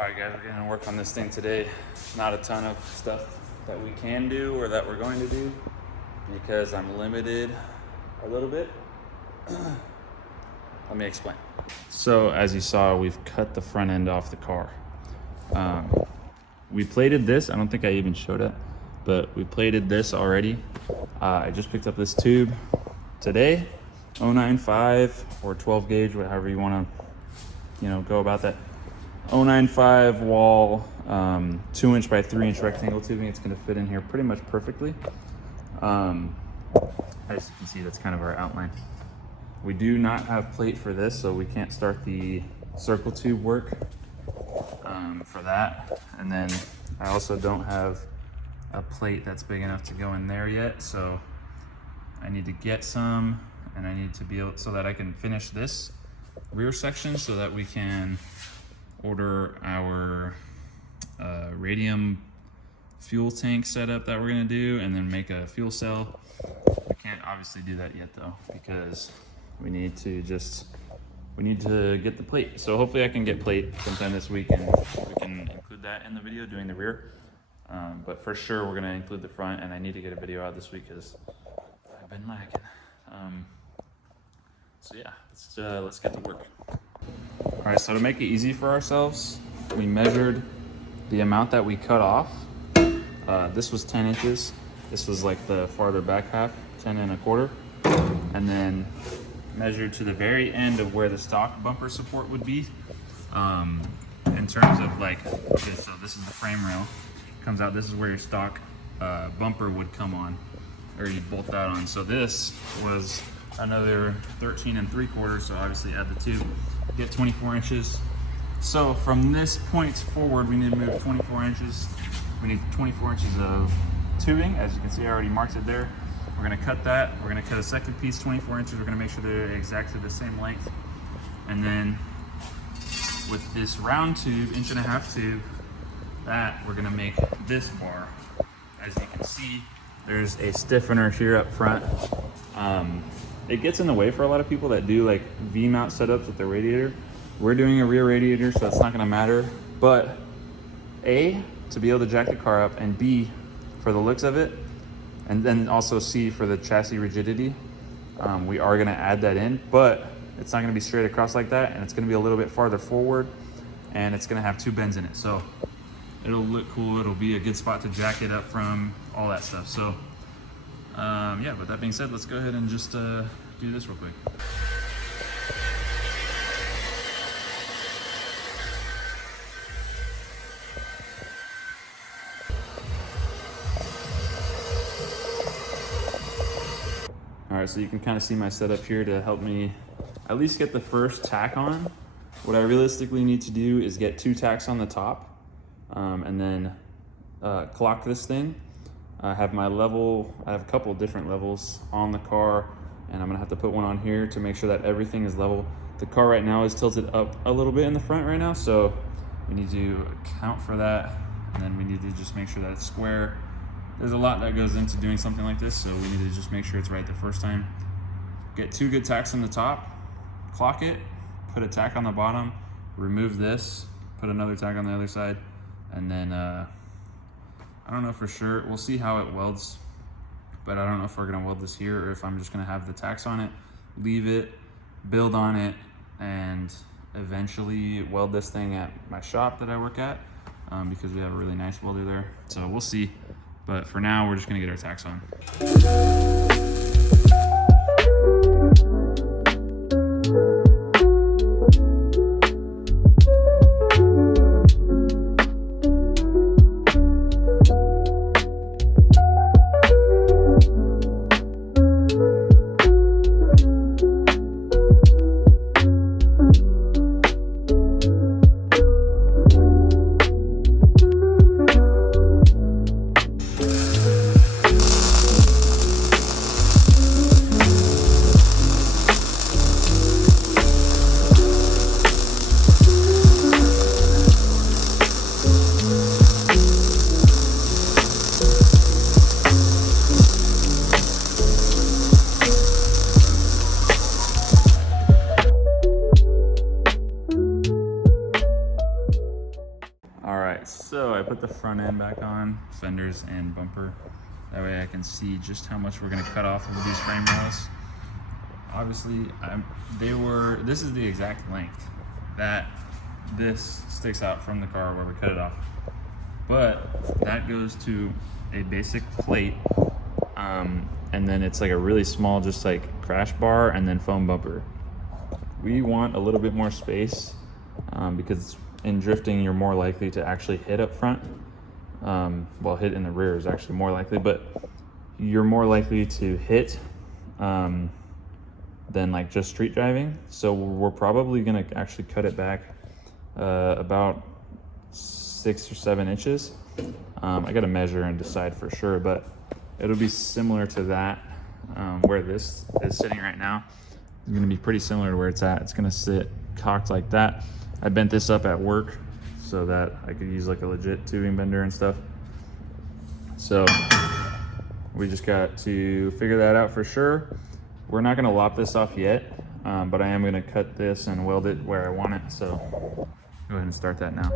Alright guys, we're gonna work on this thing today. Not a ton of stuff that we can do or that we're going to do because I'm limited a little bit. Let me explain. So as you saw, we've cut the front end off the car. We plated this. I don't think I even showed it, but we plated this already. I just picked up this tube today, 095 or 12 gauge, however you want to, go about that. 095 wall, 2" by 3" rectangle tubing. It's going to fit in here pretty much perfectly. As you can see, that's kind of our outline. We do not have plate for this, so we can't start the circle tube work for that. And then I also don't have a plate that's big enough to go in there yet, so I need to get some, and I need to be able so that I can finish this rear section so that we can order our radium fuel tank setup that we're gonna do, and then make a fuel cell. We can't obviously do that yet though, because we need to get the plate. So hopefully I can get plate sometime this week, and we can include that in the video doing the rear. But for sure we're gonna include the front, and I need to get a video out this week because I've been lacking. So yeah, let's get to work. All right, so to make it easy for ourselves, we measured the amount that we cut off. This was 10 inches. This was like the farther back half, 10 1/4. And then measured to the very end of where the stock bumper support would be. In terms of like, okay, so this is the frame rail. Comes out, this is where your stock bumper would come on, or you bolt that on. So this was another 13 3/4, so obviously add the 2, get 24 inches. So from this point forward, we need to move 24 inches. We need 24 inches of tubing. As you can see, I already marked it there. We're gonna cut that. We're gonna cut a second piece, 24 inches. We're gonna make sure they're exactly the same length. And then with this round tube, 1.5" tube, that we're gonna make this bar. As you can see, there's a stiffener here up front. It gets in the way for a lot of people that do like V-mount setups with their radiator. We're doing a rear radiator, so it's not gonna matter. But A, to be able to jack the car up, and B, for the looks of it, and then also C, for the chassis rigidity, we are gonna add that in, but it's not gonna be straight across like that, and it's gonna be a little bit farther forward, and it's gonna have 2 bends in it. So it'll look cool, it'll be a good spot to jack it up from, all that stuff. So yeah, with that being said, let's go ahead and just do this real quick. All right, so you can kind of see my setup here to help me at least get the first tack on. What I realistically need to do is get 2 tacks on the top, and then clock this thing. I have my level, I have a couple different levels on the car, and I'm gonna have to put one on here to make sure that everything is level. The car right now is tilted up a little bit in the front right now, so we need to account for that, and then we need to just make sure that it's square. There's a lot that goes into doing something like this, so we need to just make sure it's right the first time. Get 2 good tacks on the top, clock it, put a tack on the bottom, remove this, put another tack on the other side, and then I don't know for sure. We'll see how it welds, but I don't know if we're gonna weld this here or if I'm just gonna have the tacks on it, leave it, build on it, and eventually weld this thing at my shop that I work at, because we have a really nice welder there. So we'll see. But for now, we're just gonna get our tacks on. right, so I put the front end back on, fenders and bumper. That way I can see just how much we're gonna cut off of these frame rails. Obviously, this is the exact length that this sticks out from the car where we cut it off. But that goes to a basic plate, and then it's like a really small, just like crash bar and then foam bumper. We want a little bit more space because in drifting, you're more likely to actually hit up front. Well, hit in the rear is actually more likely, but you're more likely to hit than like just street driving. So we're probably gonna actually cut it back about 6 or 7 inches. I gotta measure and decide for sure, but it'll be similar to that where this is sitting right now. It's gonna be pretty similar to where it's at. It's gonna sit cocked like that. I bent this up at work so that I could use like a legit tubing bender and stuff. So we just got to figure that out for sure. We're not gonna lop this off yet, but I am gonna cut this and weld it where I want it. So go ahead and start that now.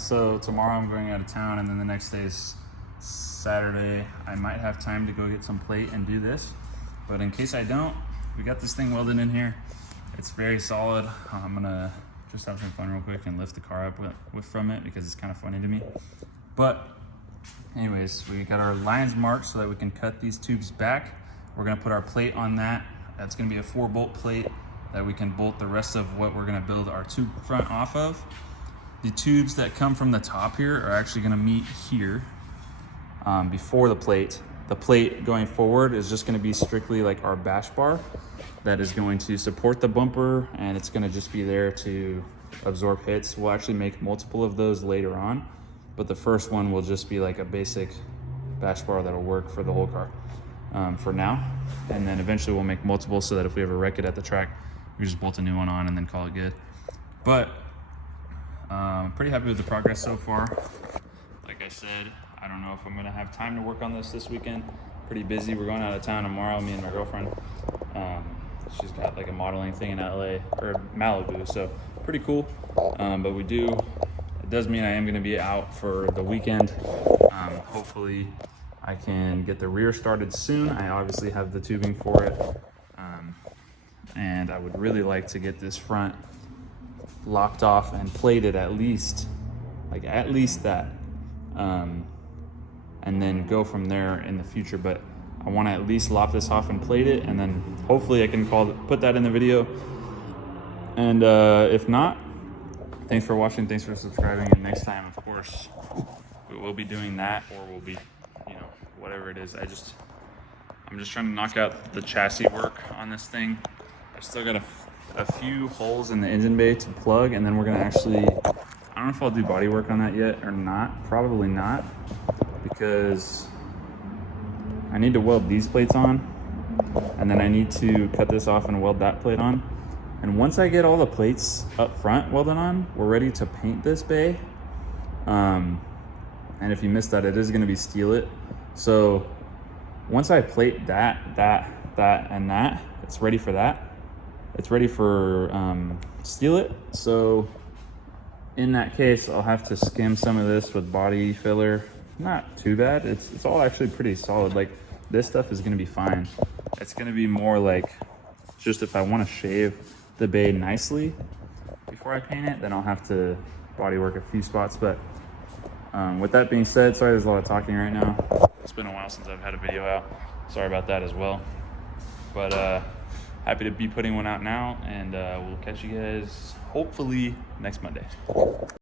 So tomorrow I'm going out of town, and then the next day is Saturday. I might have time to go get some plate and do this, but in case I don't, we got this thing welded in here. It's very solid. I'm gonna just have some fun real quick and lift the car up from it because it's kind of funny to me. But anyways, we got our lines marked so that we can cut these tubes back. We're gonna put our plate on that. That's gonna be a 4-bolt plate that we can bolt the rest of what we're gonna build our tube front off of. The tubes that come from the top here are actually gonna meet here before the plate. The plate going forward is just gonna be strictly like our bash bar that is going to support the bumper, and it's gonna just be there to absorb hits. We'll actually make multiple of those later on, but the first one will just be like a basic bash bar that'll work for the whole car for now. And then eventually we'll make multiple so that if we ever wreck it at the track, we just bolt a new one on and then call it good. But I'm pretty happy with the progress so far. Like I said, I don't know if I'm gonna have time to work on this weekend. Pretty busy. We're going out of town tomorrow, me and my girlfriend. She's got like a modeling thing in LA or Malibu, so pretty cool. But it does mean I am gonna be out for the weekend. Hopefully I can get the rear started soon. I obviously have the tubing for it. And I would really like to get this front locked off and plated at least that, and then go from there in the future. But I want to at least lop this off and plate it, and then hopefully I can put that in the video. And if not, thanks for watching, thanks for subscribing, and next time, of course, we will be doing that, or we'll be, whatever it is. I'm just trying to knock out the chassis work on this thing. I've still got a few holes in the engine bay to plug, and then we're gonna actually, I don't know if I'll do body work on that yet or not. Probably not, because I need to weld these plates on, and then I need to cut this off and weld that plate on. And once I get all the plates up front welded on, we're ready to paint this bay. And if you missed that, it is gonna be steel it. So once I plate that, and that, it's ready for that. It's ready for steel it. So in that case, I'll have to skim some of this with body filler. Not too bad. It's all actually pretty solid. Like, this stuff is gonna be fine. It's gonna be more like just if I want to shave the bay nicely before I paint it, then I'll have to body work a few spots. But with that being said, sorry there's a lot of talking right now. It's been a while since I've had a video out. Sorry about that as well. But happy to be putting one out now, and we'll catch you guys hopefully next Monday.